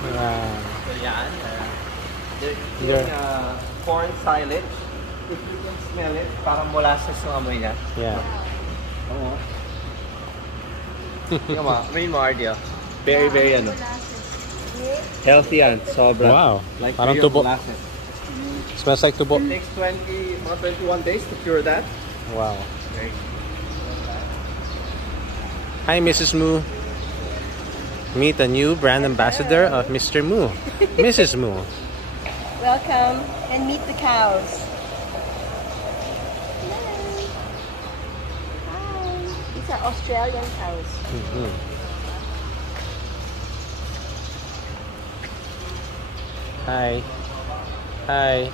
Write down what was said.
Wow. So yan. They're Yeah. eating corn silage. If you can smell it, parang molasses yung amoy niya. Yeah. Oo. Tingnan mo, amoy mo, Ardio. Very, very ano. Healthy yan, sobra. Wow. Like Parang real tubo. molasses. Smells like tubo. It takes mga 21 days to cure that. Wow. Okay. Hi, Mrs. Moo. Meet the new brand ambassador of Mr. Moo, Mrs. Moo. Welcome and meet the cows. Hello. Hi. These are Australian cows. Mm-hmm. Hi. Hi.